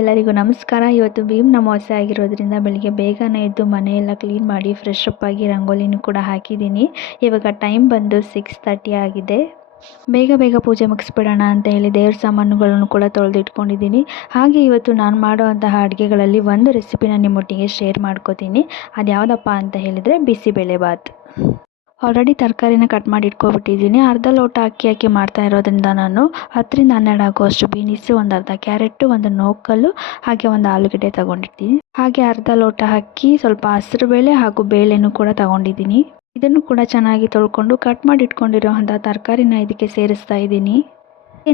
ಎಲ್ಲರಿಗೂ ನಮಸ್ಕಾರ. ಇವತ್ತು ಭೀಮ್ ಅಮಾವಾಸ್ಯೆ ಆಗಿರೋದ್ರಿಂದ ಬೆಳಿಗ್ಗೆ ಬೇಗನೆ ಎದ್ದು ಮನೆಯೆಲ್ಲ ಕ್ಲೀನ್ ಮಾಡಿ ಫ್ರೆಶ್ ಅಪ್ ಆಗಿ ರಂಗೋಲಿನೂ ಕೂಡ ಹಾಕಿದ್ದೀನಿ. ಇವಾಗ ಟೈಮ್ ಬಂದು 6:30 ಆಗಿದೆ. ಬೇಗ ಪೂಜೆ ಮುಗಿಸ್ಬಿಡೋಣ ಅಂತ ಹೇಳಿ ದೇವ್ರ ಸಾಮಾನುಗಳನ್ನು ಕೂಡ ತೊಳೆದಿಟ್ಕೊಂಡಿದ್ದೀನಿ. ಹಾಗೆ ಇವತ್ತು ನಾನು ಮಾಡುವಂತಹ ಅಡುಗೆಗಳಲ್ಲಿ ಒಂದು ರೆಸಿಪಿನ ನಿಮ್ಮೊಟ್ಟಿಗೆ ಶೇರ್ ಮಾಡ್ಕೋತೀನಿ. ಅದು ಯಾವುದಪ್ಪ ಅಂತ ಹೇಳಿದರೆ ಬಿಸಿಬೇಳೆಬಾತ್. ಆಲ್ರೆಡಿ ತರಕಾರಿನ ಕಟ್ ಮಾಡಿ ಇಟ್ಕೊಬಿಟ್ಟಿದ್ದೀನಿ. ಅರ್ಧ ಲೋಟ ಅಕ್ಕಿ ಹಾಕಿ ಮಾಡ್ತಾ ಇರೋದ್ರಿಂದ ನಾನು 10-12 ಆಗುವಷ್ಟು ಬೀನಿಸು, ಒಂದು ಅರ್ಧ ಕ್ಯಾರೆಟು, ಒಂದು ನೋಕಲ್ಲು, ಹಾಗೆ ಒಂದು ಆಲೂಗಡ್ಡೆ ತಗೊಂಡಿರ್ತೀನಿ. ಹಾಗೆ ಅರ್ಧ ಲೋಟ ಅಕ್ಕಿ, ಸ್ವಲ್ಪ ಹಸಿರು ಬೇಳೆ ಹಾಗೂ ಬೇಳೆನೂ ಕೂಡ ತಗೊಂಡಿದ್ದೀನಿ. ಇದನ್ನು ಕೂಡ ಚೆನ್ನಾಗಿ ತೊಳ್ಕೊಂಡು ಕಟ್ ಮಾಡಿ ಇಟ್ಕೊಂಡಿರೋಂಥ ತರಕಾರಿನ ಇದಕ್ಕೆ ಸೇರಿಸ್ತಾ ಇದ್ದೀನಿ.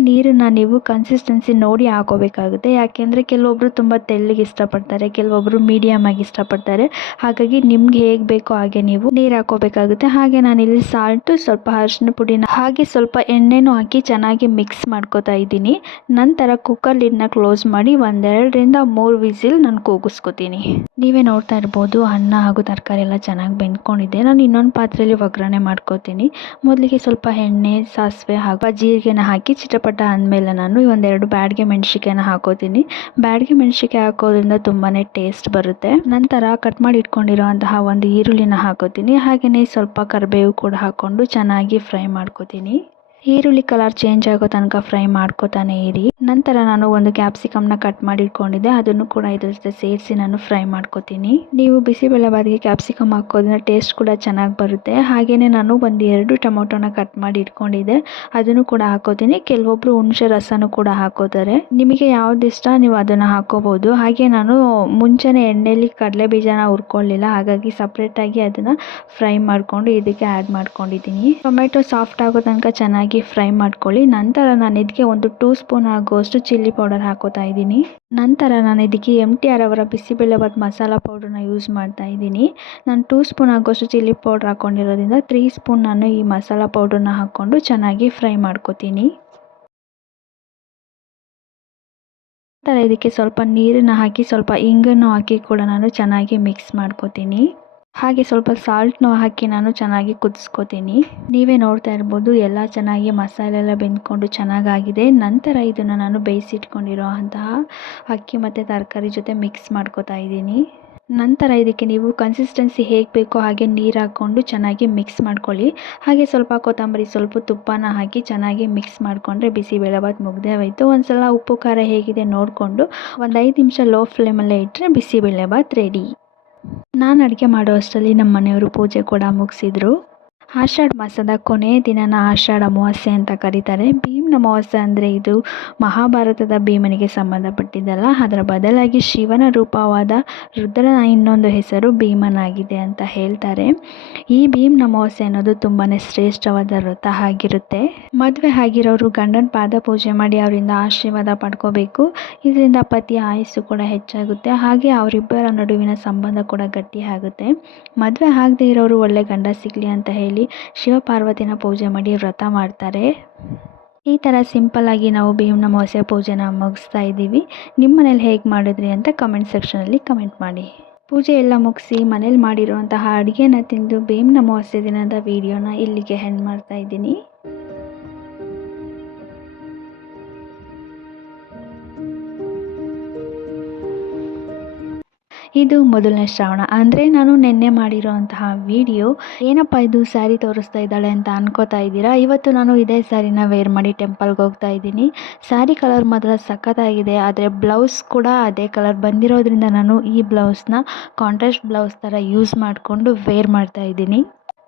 ನೀರನ್ನು ನೀವು ಕನ್ಸಿಸ್ಟೆನ್ಸಿ ನೋಡಿ ಹಾಕೋಬೇಕಾಗುತ್ತೆ. ಯಾಕೆಂದರೆ ಕೆಲವೊಬ್ಬರು ತುಂಬ ತೆಳ್ಳಗೆ ಇಷ್ಟಪಡ್ತಾರೆ, ಕೆಲವೊಬ್ಬರು ಮೀಡಿಯಮ್ ಆಗಿ ಇಷ್ಟಪಡ್ತಾರೆ. ಹಾಗಾಗಿ ನಿಮ್ಗೆ ಹೇಗೆ ಬೇಕೋ ಹಾಗೆ ನೀವು ನೀರು ಹಾಕೋಬೇಕಾಗುತ್ತೆ. ಹಾಗೆ ನಾನಿಲ್ಲಿ ಸಾಲ್ಟು, ಸ್ವಲ್ಪ ಅರಿಶಿನ ಪುಡಿನ ಹಾಗೆ ಸ್ವಲ್ಪ ಎಣ್ಣೆನೂ ಹಾಕಿ ಚೆನ್ನಾಗಿ ಮಿಕ್ಸ್ ಮಾಡ್ಕೋತಾ ಇದ್ದೀನಿ. ನಂತರ ಕುಕ್ಕರ್ ಲಿಡ್ನ ಕ್ಲೋಸ್ ಮಾಡಿ 2-3 ವಿಸಿಲ್ ನಾನು ಕೂಗಿಸ್ಕೊತೀನಿ. ನೀವೇ ನೋಡ್ತಾ ಇರ್ಬೋದು, ಅನ್ನ ಹಾಗೂ ತರಕಾರಿ ಎಲ್ಲ ಚೆನ್ನಾಗಿ ಬೆಂದ್ಕೊಂಡಿದೆ. ನಾನು ಇನ್ನೊಂದು ಪಾತ್ರೆಯಲ್ಲಿ ಒಗ್ಗರಣೆ ಮಾಡ್ಕೋತೀನಿ. ಮೊದಲಿಗೆ ಸ್ವಲ್ಪ ಎಣ್ಣೆ, ಸಾಸಿವೆ ಹಾಗೂ ಜೀರಿಗೆನ ಹಾಕಿ ಚಿಟಪಟ ಅಂದಮೇಲೆ ನಾನು 1-2 ಬ್ಯಾಡಗೆ ಮೆಣಸಿಕಾಯಿನ ಹಾಕೋತೀನಿ. ಬ್ಯಾಡಗೆ ಮೆಣಸಿಕಾಯಿ ಹಾಕೋದ್ರಿಂದ ತುಂಬಾ ಟೇಸ್ಟ್ ಬರುತ್ತೆ. ನಂತರ ಕಟ್ ಮಾಡಿ ಇಟ್ಕೊಂಡಿರೋಂತಹ ಒಂದು ಈರುಳ್ಳಿನ ಹಾಕೋತೀನಿ. ಹಾಗೆಯೇ ಸ್ವಲ್ಪ ಕರಿಬೇವು ಕೂಡ ಹಾಕ್ಕೊಂಡು ಚೆನ್ನಾಗಿ ಫ್ರೈ ಮಾಡ್ಕೋತೀನಿ. ಈರುಳ್ಳಿ ಕಲರ್ ಚೇಂಜ್ ಆಗೋ ತನಕ ಫ್ರೈ ಮಾಡ್ಕೋತಾನೆ ಇರಿ. ನಂತರ ನಾನು ಒಂದು ಕ್ಯಾಪ್ಸಿಕಮ್ನ ಕಟ್ ಮಾಡಿ ಇಟ್ಕೊಂಡಿದ್ದೆ, ಅದನ್ನು ಕೂಡ ಇದ್ರ ಜೊತೆ ಸೇರಿಸಿ ನಾನು ಫ್ರೈ ಮಾಡ್ಕೋತೀನಿ. ನೀವು ಬಿಸಿಬೇಳೆಬಾತ್ಗೆ ಕ್ಯಾಪ್ಸಿಕಮ್ ಹಾಕೋದ್ರಿಂದ ಟೇಸ್ಟ್ ಕೂಡ ಚೆನ್ನಾಗಿ ಬರುತ್ತೆ. ಹಾಗೆಯೇ ನಾನು 1-2 ಟೊಮೊಟೊನ ಕಟ್ ಮಾಡಿ ಇಟ್ಕೊಂಡಿದ್ದೆ, ಅದನ್ನು ಕೂಡ ಹಾಕೋತೀನಿ. ಕೆಲವೊಬ್ರು ಹುಣಸೆ ರಸನೂ ಕೂಡ ಹಾಕೋತಾರೆ. ನಿಮಗೆ ಯಾವ್ದು ಇಷ್ಟ ನೀವು ಅದನ್ನು ಹಾಕೋಬಹುದು. ಹಾಗೆ ನಾನು ಮುಂಚೆನೇ ಎಣ್ಣೆಯಲ್ಲಿ ಕಡಲೆ ಬೀಜನ ಹುರ್ಕೊಳ್ಳಿಲ್ಲ, ಹಾಗಾಗಿ ಸಪ್ರೇಟಾಗಿ ಅದನ್ನು ಫ್ರೈ ಮಾಡಿಕೊಂಡು ಇದಕ್ಕೆ ಆ್ಯಡ್ ಮಾಡ್ಕೊಂಡಿದ್ದೀನಿ. ಟೊಮೆಟೊ ಸಾಫ್ಟ್ ಆಗೋ ತನಕ ಚೆನ್ನಾಗಿ ಫ್ರೈ ಮಾಡ್ಕೊಳ್ಳಿ. ನಂತರ ನಾನು ಇದಕ್ಕೆ 1 2 ಸ್ಪೂನ್ ಆಗುವಷ್ಟು ಚಿಲ್ಲಿ ಪೌಡರ್ ಹಾಕೋತಾ ಇದ್ದೀನಿ. ನಂತರ ನಾನು ಇದಕ್ಕೆ MTR ಅವರ ಬಿಸಿಬೇಳೆಬಾತ್ ಮಸಾಲ ಪೌಡರ್ನ ಯೂಸ್ ಮಾಡ್ತಾ ಇದ್ದೀನಿ. ನಾನು 2 ಸ್ಪೂನ್ ಆಗುವಷ್ಟು ಚಿಲ್ಲಿ ಪೌಡರ್ ಹಾಕೊಂಡಿರೋದ್ರಿಂದ 3 ಸ್ಪೂನ್ ನಾನು ಈ ಮಸಾಲ ಪೌಡರ್ನ ಹಾಕ್ಕೊಂಡು ಚೆನ್ನಾಗಿ ಫ್ರೈ ಮಾಡ್ಕೋತೀನಿ. ನಂತರ ಇದಕ್ಕೆ ಸ್ವಲ್ಪ ನೀರನ್ನು ಹಾಕಿ ಸ್ವಲ್ಪ ಇಂಗನ್ನು ಹಾಕಿ ಕೂಡ ನಾನು ಚೆನ್ನಾಗಿ ಮಿಕ್ಸ್ ಮಾಡ್ಕೋತೀನಿ. ಹಾಗೆ ಸ್ವಲ್ಪ ಸಾಲ್ಟ್ನೂ ಹಾಕಿ ನಾನು ಚೆನ್ನಾಗಿ ಕುದಿಸ್ಕೋತೀನಿ. ನೀವೇ ನೋಡ್ತಾ ಇರ್ಬೋದು, ಎಲ್ಲ ಚೆನ್ನಾಗಿ ಮಸಾಲೆ ಎಲ್ಲ ಬೆಂದ್ಕೊಂಡು ಚೆನ್ನಾಗಾಗಿದೆ. ನಂತರ ಇದನ್ನು ನಾನು ಬೇಯಿಸಿಟ್ಕೊಂಡಿರೋ ಅಂತಹ ಅಕ್ಕಿ ಮತ್ತು ತರಕಾರಿ ಜೊತೆ ಮಿಕ್ಸ್ ಮಾಡ್ಕೋತಾ ಇದ್ದೀನಿ. ನಂತರ ಇದಕ್ಕೆ ನೀವು ಕನ್ಸಿಸ್ಟೆನ್ಸಿ ಹೇಗೆ ಬೇಕೋ ಹಾಗೆ ನೀರು ಹಾಕ್ಕೊಂಡು ಚೆನ್ನಾಗಿ ಮಿಕ್ಸ್ ಮಾಡ್ಕೊಳ್ಳಿ. ಹಾಗೆ ಸ್ವಲ್ಪ ಕೊತ್ತಂಬರಿ, ಸ್ವಲ್ಪ ತುಪ್ಪನ ಹಾಕಿ ಚೆನ್ನಾಗಿ ಮಿಕ್ಸ್ ಮಾಡಿಕೊಂಡ್ರೆ ಬಿಸಿಬೇಳೆಬಾತ್ ಮುಗ್ದೇ ಹೋಯಿತು. ಒಂದ್ಸಲ ಉಪ್ಪು ಖಾರ ಹೇಗಿದೆ ನೋಡಿಕೊಂಡು 5 ನಿಮಿಷ ಲೋ ಫ್ಲೇಮಲ್ಲೇ ಇಟ್ಟರೆ ಬಿಸಿಬೇಳೆಬಾತ್ ರೆಡಿ. ನಾನು ಅಡುಗೆ ಮಾಡೋ ಅಷ್ಟರಲ್ಲಿ ನಮ್ಮ ಮನೆಯವರು ಪೂಜೆ ಕೂಡ ಮುಗಿಸಿದ್ರು. ಆಷಾಢ ಮಾಸದ ಕೊನೆಯ ದಿನನ ಆಷಾಢ ಅಮಾವಾಸ್ಯೆ ಅಂತ ಕರೀತಾರೆ. ಭೀಮ್ ಅಮಾವಾಸ್ಯೆ ಅಂದರೆ ಇದು ಮಹಾಭಾರತದ ಭೀಮನಿಗೆ ಸಂಬಂಧಪಟ್ಟಿದ್ದಲ್ಲ, ಅದರ ಬದಲಾಗಿ ಶಿವನ ರೂಪವಾದ ರುದ್ರನ ಇನ್ನೊಂದು ಹೆಸರು ಭೀಮನಾಗಿದೆ ಅಂತ ಹೇಳ್ತಾರೆ. ಈ ಭೀಮ್ ಅಮಾವಾಸ್ಯೆ ಅನ್ನೋದು ತುಂಬಾ ಶ್ರೇಷ್ಠವಾದ ವ್ರತ ಆಗಿರುತ್ತೆ. ಮದುವೆ ಆಗಿರೋರು ಗಂಡನ ಪಾದ ಪೂಜೆ ಮಾಡಿ ಅವರಿಂದ ಆಶೀರ್ವಾದ ಪಡ್ಕೋಬೇಕು. ಇದರಿಂದ ಪತಿಯ ಆಯುಸ್ಸು ಕೂಡ ಹೆಚ್ಚಾಗುತ್ತೆ. ಹಾಗೆ ಅವರಿಬ್ಬರ ನಡುವಿನ ಸಂಬಂಧ ಕೂಡ ಗಟ್ಟಿ ಆಗುತ್ತೆ. ಮದುವೆ ಆಗದೆ ಇರೋರು ಒಳ್ಳೆ ಗಂಡ ಸಿಗಲಿ ಅಂತ ಹೇಳಿ ಶಿವಪಾರ್ವತಿನ ಪೂಜೆ ಮಾಡಿ ವ್ರತ ಮಾಡ್ತಾರೆ. ಈ ಥರ ಸಿಂಪಲ್ಲಾಗಿ ನಾವು ಭೀಮ್ ಅಮಾವಾಸ್ಯೆ ಪೂಜೆನ ಮುಗಿಸ್ತಾ ಇದ್ದೀವಿ. ನಿಮ್ಮ ಮನೇಲಿ ಹೇಗೆ ಮಾಡಿದ್ರಿ ಅಂತ ಕಮೆಂಟ್ ಸೆಕ್ಷನಲ್ಲಿ ಕಮೆಂಟ್ ಮಾಡಿ. ಪೂಜೆ ಎಲ್ಲ ಮುಗಿಸಿ ಮನೇಲಿ ಮಾಡಿರುವಂತಹ ಅಡುಗೆನ ತಿಂದು ಭೀಮ್ ಅಮಾವಾಸ್ಯೆ ದಿನದ ವಿಡಿಯೋನ ಇಲ್ಲಿಗೆ ಎಂಡ್ ಮಾಡ್ತಾ ಇದ್ದೀನಿ. ಇದು ಮೊದಲನೇ ಶ್ರಾವಣ, ಅಂದರೆ ನಾನು ನಿನ್ನೆ ಮಾಡಿರೋಂತಹ ವಿಡಿಯೋ. ಏನಪ್ಪ ಇದು ಸ್ಯಾರಿ ತೋರಿಸ್ತಾ ಇದ್ದಾಳೆ ಅಂತ ಅನ್ಕೋತಾ ಇದ್ದೀರಾ. ಇವತ್ತು ನಾನು ಇದೇ ಸ್ಯಾರಿನ ವೇರ್ ಮಾಡಿ ಟೆಂಪಲ್ಗೆ ಹೋಗ್ತಾ ಇದ್ದೀನಿ. ಸ್ಯಾರಿ ಕಲರ್ ಮಾತ್ರ ಸಖತ್ತಾಗಿದೆ, ಆದರೆ ಬ್ಲೌಸ್ ಕೂಡ ಅದೇ ಕಲರ್ ಬಂದಿರೋದ್ರಿಂದ ನಾನು ಈ ಬ್ಲೌಸ್ನ ಕಾಂಟ್ರಾಸ್ಟ್ ಬ್ಲೌಸ್ ಥರ ಯೂಸ್ ಮಾಡಿಕೊಂಡು ವೇರ್ ಮಾಡ್ತಾ ಇದ್ದೀನಿ.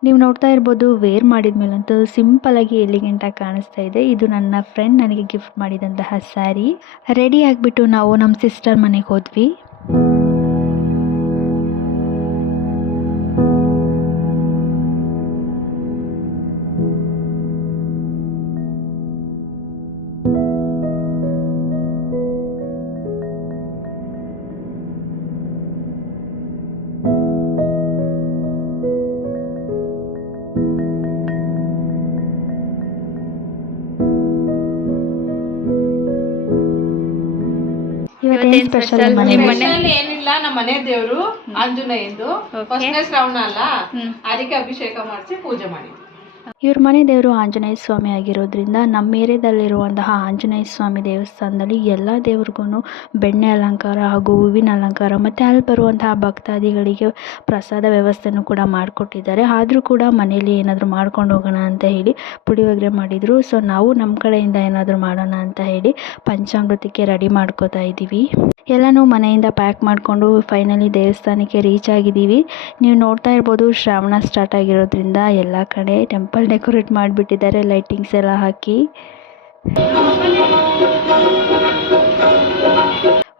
ನೀವು ನೋಡ್ತಾ ಇರ್ಬೋದು, ವೇರ್ ಮಾಡಿದ ಮೇಲಂತೂ ಸಿಂಪಲ್ಲಾಗಿ ಎಲಿಗೆಂಟಾಗಿ ಕಾಣಿಸ್ತಾ ಇದೆ. ಇದು ನನ್ನ ಫ್ರೆಂಡ್ ನನಗೆ ಗಿಫ್ಟ್ ಮಾಡಿದಂತಹ ಸ್ಯಾರಿ. ರೆಡಿ ಆಗಿಬಿಟ್ಟು ನಾವು ನಮ್ಮ ಸಿಸ್ಟರ್ ಮನೆಗೆ ಹೋದ್ವಿ. ಇವತ್ತೇನು ಸ್ಪೆಷಲ್ ಏನಿಲ್ಲ, ನಮ್ಮ ಮನೆ ದೇವರು ಆಂಜನೇಯಂದು 1ನೇ ಶ್ರಾವಣ ಅಲ್ಲ, ಅದಕ್ಕೆ ಅಭಿಷೇಕ ಮಾಡಿಸಿ ಪೂಜೆ ಮಾಡಿದ್ವಿ. ಇವ್ರ ಮನೆ ದೇವರು ಆಂಜನೇಯ ಸ್ವಾಮಿ ಆಗಿರೋದ್ರಿಂದ ನಮ್ಮ ಏರಿಯಾದಲ್ಲಿರುವಂತಹ ಆಂಜನೇಯ ಸ್ವಾಮಿ ದೇವಸ್ಥಾನದಲ್ಲಿ ಎಲ್ಲ ದೇವ್ರಿಗೂ ಬೆಣ್ಣೆ ಅಲಂಕಾರ ಹಾಗೂ ಹೂವಿನ ಅಲಂಕಾರ ಮತ್ತು ಅಲ್ಲಿ ಬರುವಂತಹ ಭಕ್ತಾದಿಗಳಿಗೆ ಪ್ರಸಾದ ವ್ಯವಸ್ಥೆನೂ ಕೂಡ ಮಾಡಿಕೊಟ್ಟಿದ್ದಾರೆ. ಆದರೂ ಕೂಡ ಮನೇಲಿ ಏನಾದರೂ ಮಾಡ್ಕೊಂಡು ಹೋಗೋಣ ಅಂತ ಹೇಳಿ ಪುಳಿಯೋಗರೆ ಮಾಡಿದರು. ಸೊ ನಾವು ನಮ್ಮ ಕಡೆಯಿಂದ ಏನಾದರೂ ಮಾಡೋಣ ಅಂತ ಹೇಳಿ ಪಂಚಾಮೃತಕ್ಕೆ ರೆಡಿ ಮಾಡ್ಕೋತಾ ಇದ್ದೀವಿ. ಎಲ್ಲನೂ ಮನೆಯಿಂದ ಪ್ಯಾಕ್ ಮಾಡಿಕೊಂಡು ಫೈನಲಿ ದೇವಸ್ಥಾನಕ್ಕೆ ರೀಚ್ ಆಗಿದ್ದೀವಿ. ನೀವು ನೋಡ್ತಾ ಇರ್ಬೋದು, ಶ್ರಾವಣ ಸ್ಟಾರ್ಟ್ ಆಗಿರೋದ್ರಿಂದ ಎಲ್ಲ ಕಡೆ ಟೆಂಪಲ್ ಡೆಕೋರೇಟ್ ಮಾಡಿಬಿಟ್ಟಿದ್ದಾರೆ ಲೈಟಿಂಗ್ಸ್ ಎಲ್ಲ ಹಾಕಿ.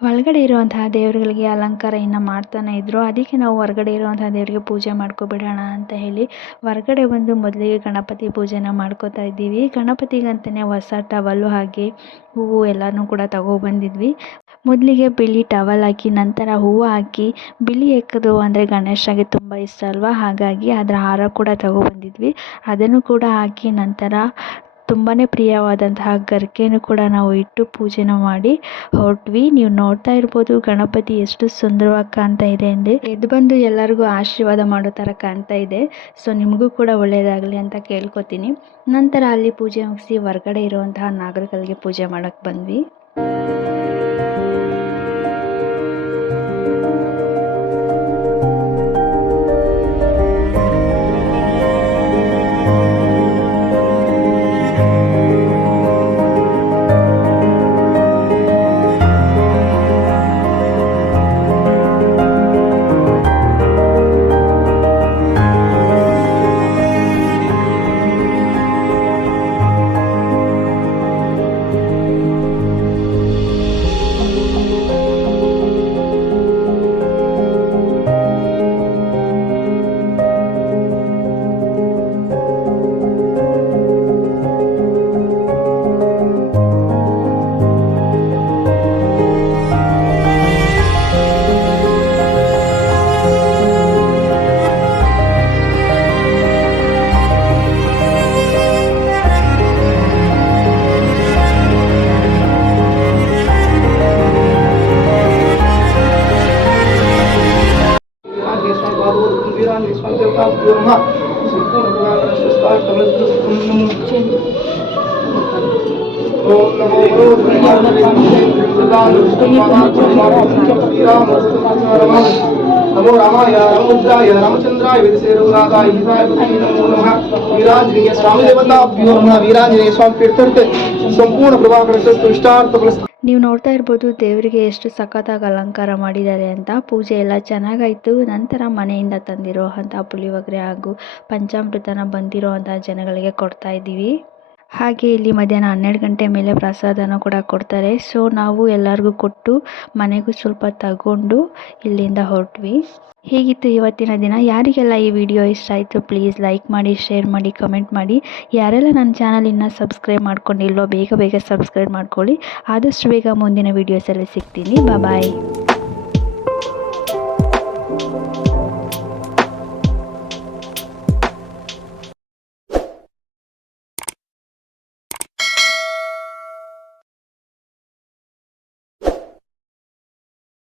ಒಳಗಡೆ ಇರುವಂತಹ ದೇವರುಗಳಿಗೆ ಅಲಂಕಾರ ಇನ್ನು ಮಾಡ್ತಾನೆ ಇದ್ರು. ಅದಕ್ಕೆ ನಾವು ಹೊರಗಡೆ ಇರುವಂತಹ ದೇವರಿಗೆ ಪೂಜೆ ಮಾಡ್ಕೊಬಿಡೋಣ ಅಂತ ಹೇಳಿ ಹೊರಗಡೆ ಬಂದು ಮೊದಲಿಗೆ ಗಣಪತಿ ಪೂಜೆನ ಮಾಡ್ಕೋತಾ ಇದ್ದೀವಿ. ಗಣಪತಿಗಂತಲೇ ಹೊಸ ಟವಲ್ಲು ಹಾಗೆ ಹೂವು ಎಲ್ಲನೂ ಕೂಡ ತಗೊಬಂದಿದ್ವಿ. ಮೊದಲಿಗೆ ಬಿಳಿ ಟವಲ್ ಹಾಕಿ ನಂತರ ಹೂವು ಹಾಕಿ, ಬಿಳಿ ಎಕ್ಕದು ಅಂದರೆ ಗಣೇಶಗೆ ತುಂಬ ಇಷ್ಟ ಅಲ್ವಾ, ಹಾಗಾಗಿ ಅದರ ಹಾರ ಕೂಡ ತಗೊಬಂದಿದ್ವಿ. ಅದನ್ನು ಕೂಡ ಹಾಕಿ ನಂತರ ತುಂಬಾ ಪ್ರಿಯವಾದಂತಹ ಗರಿಕೆನೂ ಕೂಡ ನಾವು ಇಟ್ಟು ಪೂಜೆನ ಮಾಡಿ ಹೊರಟ್ವಿ. ನೀವು ನೋಡ್ತಾ ಇರ್ಬೋದು ಗಣಪತಿ ಎಷ್ಟು ಸುಂದರವಾಗಿ ಕಾಣ್ತಾ ಇದೆ ಅಂದರೆ ಎದ್ದು ಬಂದು ಎಲ್ಲರಿಗೂ ಆಶೀರ್ವಾದ ಮಾಡೋ ಥರ ಕಾಣ್ತಾ ಇದೆ. ಸೊ ನಿಮಗೂ ಕೂಡ ಒಳ್ಳೆಯದಾಗಲಿ ಅಂತ ಕೇಳ್ಕೊತೀನಿ. ನಂತರ ಅಲ್ಲಿ ಪೂಜೆ ಮುಗಿಸಿ ಹೊರಗಡೆ ಇರುವಂತಹ ನಾಗರಿಕರಿಗೆ ಪೂಜೆ ಮಾಡೋಕ್ಕೆ ಬಂದ್ವಿ. नमो रामाय रामचंद्राय रामचंद्राय वेदसेरुनाथाय ईशाय नमो नमः वीरांजनेय स्वामी देवताभ्यो नमः वीरांजनेय स्वामी तीर्थर्थ संपूर्ण प्रभाकरस्य इष्टार्थ ನೀವು ನೋಡ್ತಾ ಇರ್ಬೋದು ದೇವರಿಗೆ ಎಷ್ಟು ಸಖತ್ತಾಗಿ ಅಲಂಕಾರ ಮಾಡಿದ್ದಾರೆ ಅಂತ. ಪೂಜೆ ಎಲ್ಲ ಚೆನ್ನಾಗಾಯಿತು. ನಂತರ ಮನೆಯಿಂದ ತಂದಿರೋ ಅಂಥ ಪುಳಿಯೋಗರೆ ಹಾಗೂ ಪಂಚಾಮೃತನ ಬಂದಿರೋ ಅಂಥ ಜನಗಳಿಗೆ ಕೊಡ್ತಾ ಇದ್ದೀವಿ. ಹಾಗೆ ಇಲ್ಲಿ ಮಧ್ಯಾಹ್ನ 12 ಗಂಟೆ ಮೇಲೆ ಪ್ರಸಾದನ ಕೂಡ ಕೊಡ್ತಾರೆ. ಸೊ ನಾವು ಎಲ್ಲರಿಗೂ ಕೊಟ್ಟು ಮನೆಗೂ ಸ್ವಲ್ಪ ತಗೊಂಡು ಇಲ್ಲಿಂದ ಹೊರಟ್ವಿ. ಹೀಗಿತ್ತು ಇವತ್ತಿನ ದಿನ. ಯಾರಿಗೆಲ್ಲ ಈ ವಿಡಿಯೋ ಇಷ್ಟ ಆಯಿತು ಪ್ಲೀಸ್ ಲೈಕ್ ಮಾಡಿ, ಶೇರ್ ಮಾಡಿ, ಕಮೆಂಟ್ ಮಾಡಿ. ಯಾರೆಲ್ಲ ನನ್ನ ಚಾನಲ್ ಇನ್ನೂ ಸಬ್ಸ್ಕ್ರೈಬ್ ಮಾಡ್ಕೊಂಡಿಲ್ವೋ ಬೇಗ ಬೇಗ ಸಬ್ಸ್ಕ್ರೈಬ್ ಮಾಡ್ಕೊಳ್ಳಿ. ಆದಷ್ಟು ಬೇಗ ಮುಂದಿನ ವೀಡಿಯೋಸಲ್ಲಿ ಸಿಗ್ತೀನಿ. ಬಾಯ್.